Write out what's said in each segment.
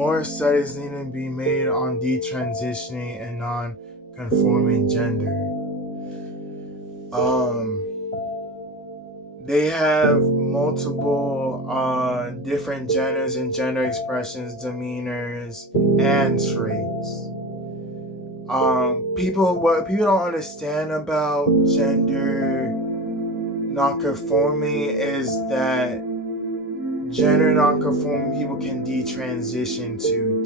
more studies need to be made on detransitioning and non-conforming gender. They have multiple different genders and gender expressions, demeanors, and traits. What people don't understand about gender non-conforming is that gender non-conforming people can detransition to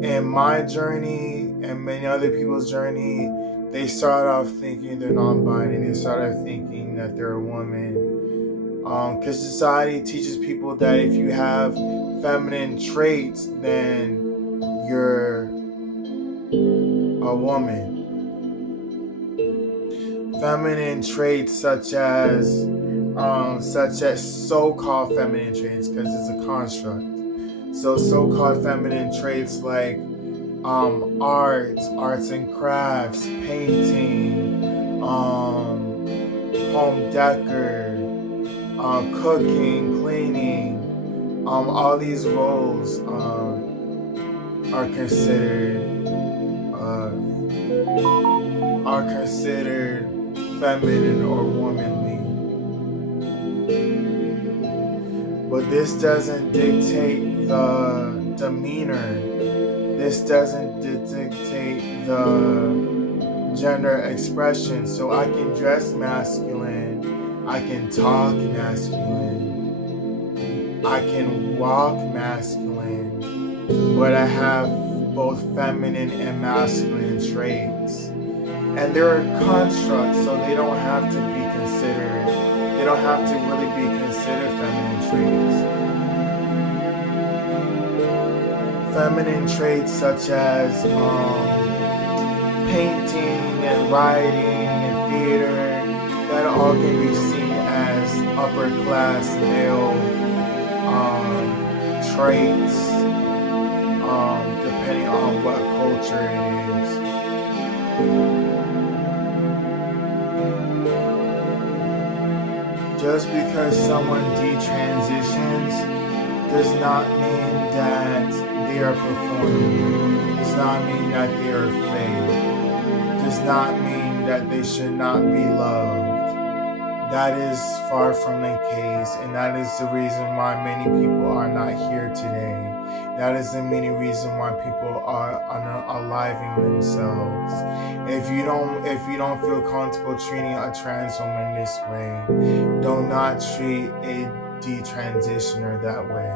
in my journey and many other people's journey. They start off thinking they're non-binary. They start off thinking that they're a woman. Because society teaches people that if you have feminine traits, then you're a woman. Feminine traits such as so-called feminine traits, because it's a construct. So-called feminine traits like arts and crafts, painting, home decor, cooking, cleaning, all these roles are considered feminine or womanly. But this doesn't dictate the demeanor. This doesn't dictate the gender expression. So I can dress masculine, I can talk masculine, I can walk masculine, but I have both feminine and masculine traits. And they're constructs, so they don't have to be considered. They don't have to really be considered feminine traits. Feminine traits such as painting and writing and theater, that all can be seen as upper class male traits, depending on what culture it is. Just because someone detransitions does not mean that they are performing. Does not mean that they are fake. Does not mean that they should not be loved. That is far from the case, and that is the reason why many people are not here today. That is the many reason why people are unaliving themselves. If you don't feel comfortable treating a trans woman this way, do not treat a detransitioner that way.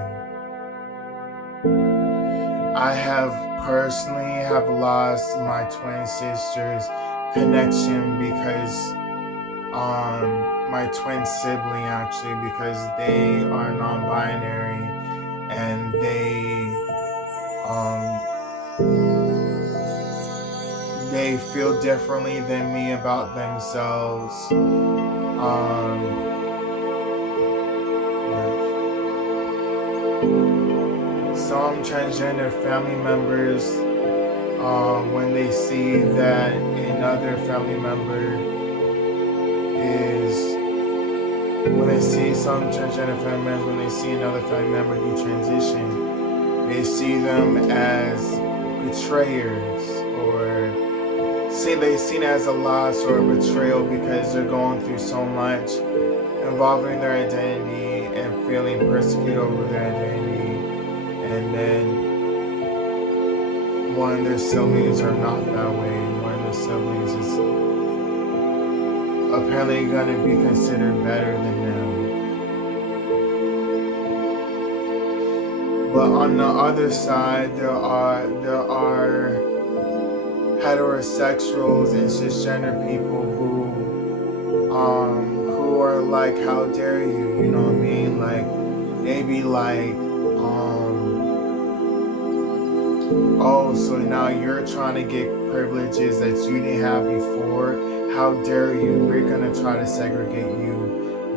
I have personally lost my twin sister's connection because my twin sibling actually, because they are non-binary and they feel differently than me about themselves. Some transgender family members, when they see that another family member when they see some transgender family members, when they see another family member detransition, they see them as betrayers, or they seen as a loss or a betrayal because they're going through so much involving their identity and feeling persecuted over their identity, and then one of their siblings are not that way, and one of their siblings is apparently going to be considered better than them. But on the other side, there are heterosexuals and cisgender people who are like, how dare you? You know what I mean? Like, they be like, oh, so now you're trying to get privileges that you didn't have before. How dare you? We're gonna try to segregate you.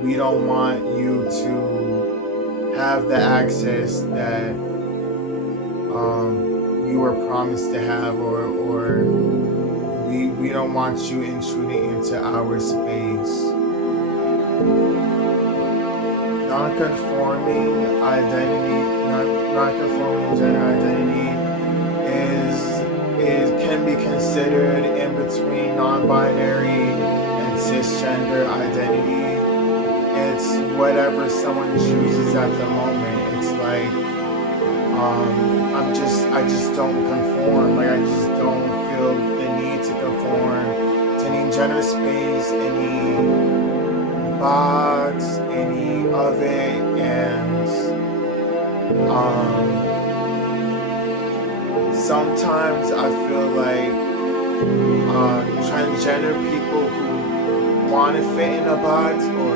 We don't want you to have the access that you were promised to have, or we don't want you intruding into our space. The non-conforming identity, non-conforming gender identity is can be considered in between non-binary and cisgender identity. It's whatever someone chooses at the moment. It's like I just don't conform. Like I just don't feel the need to conform to any gender space, any box, any of it, and sometimes I feel like transgender people who want to fit in a box or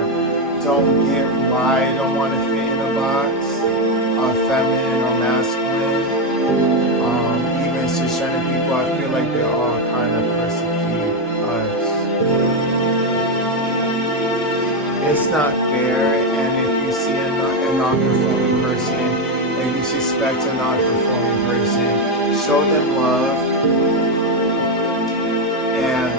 don't get why I don't want to fit in a box, feminine or masculine, even cisgender people, I feel like they all kind of persecute us. It's not fair, and if you see a non-conforming person, if you suspect a non-conforming person, show them love, and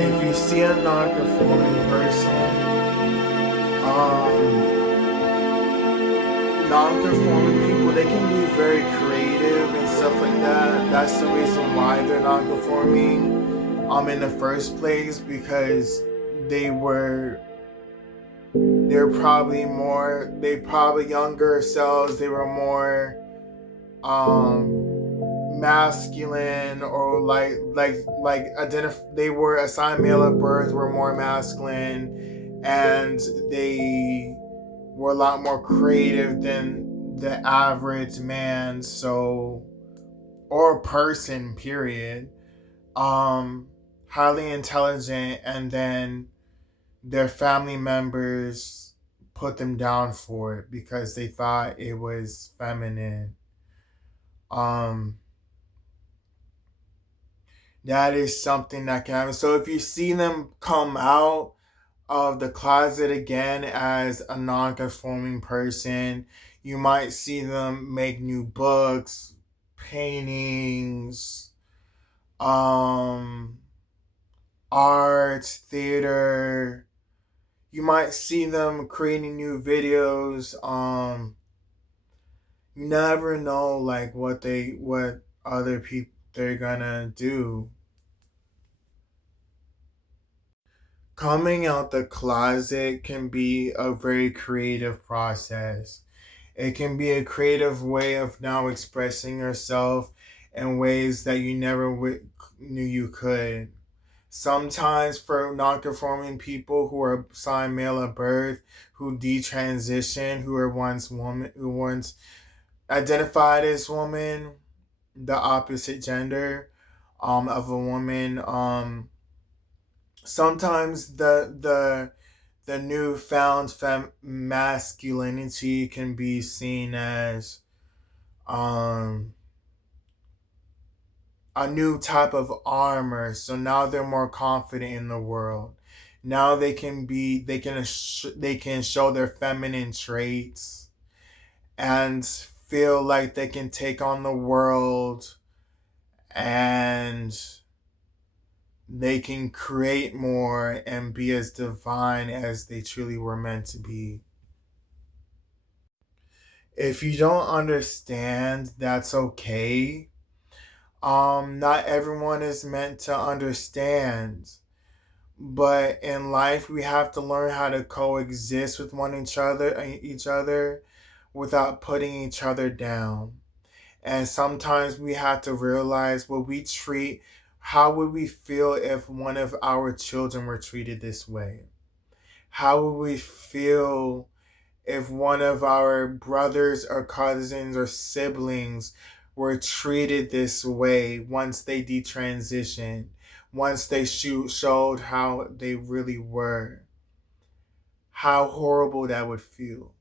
if you see a non-conforming person, non-conforming people, they can be very creative and stuff like that. That's the reason why they're non-conforming in the first place, because they're probably younger selves, they were more masculine, or they were assigned male at birth, were more masculine, and they were a lot more creative than the average man, so, or person, period. Highly intelligent, and then their family members put them down for it because they thought it was feminine. That is something that can happen. So if you see them come out of the closet again as a non-conforming person, you might see them make new books, paintings, art, theater. You might see them creating new videos. You never know like what other people they're gonna do. Coming out the closet can be a very creative process. It can be a creative way of now expressing yourself in ways that you never knew you could. Sometimes for non-conforming people who are assigned male at birth, who detransition, who once identified as woman, the opposite gender of a woman, sometimes the newfound masculinity can be seen as a new type of armor. So now they're more confident in the world. Now they can show their feminine traits and feel like they can take on the world, and they can create more and be as divine as they truly were meant to be. If you don't understand, that's okay. Not everyone is meant to understand. But in life, we have to learn how to coexist with each other, without putting each other down. And sometimes we have to realize how would we feel if one of our children were treated this way? How would we feel if one of our brothers or cousins or siblings were treated this way once they detransitioned, once they showed how they really were? How horrible that would feel.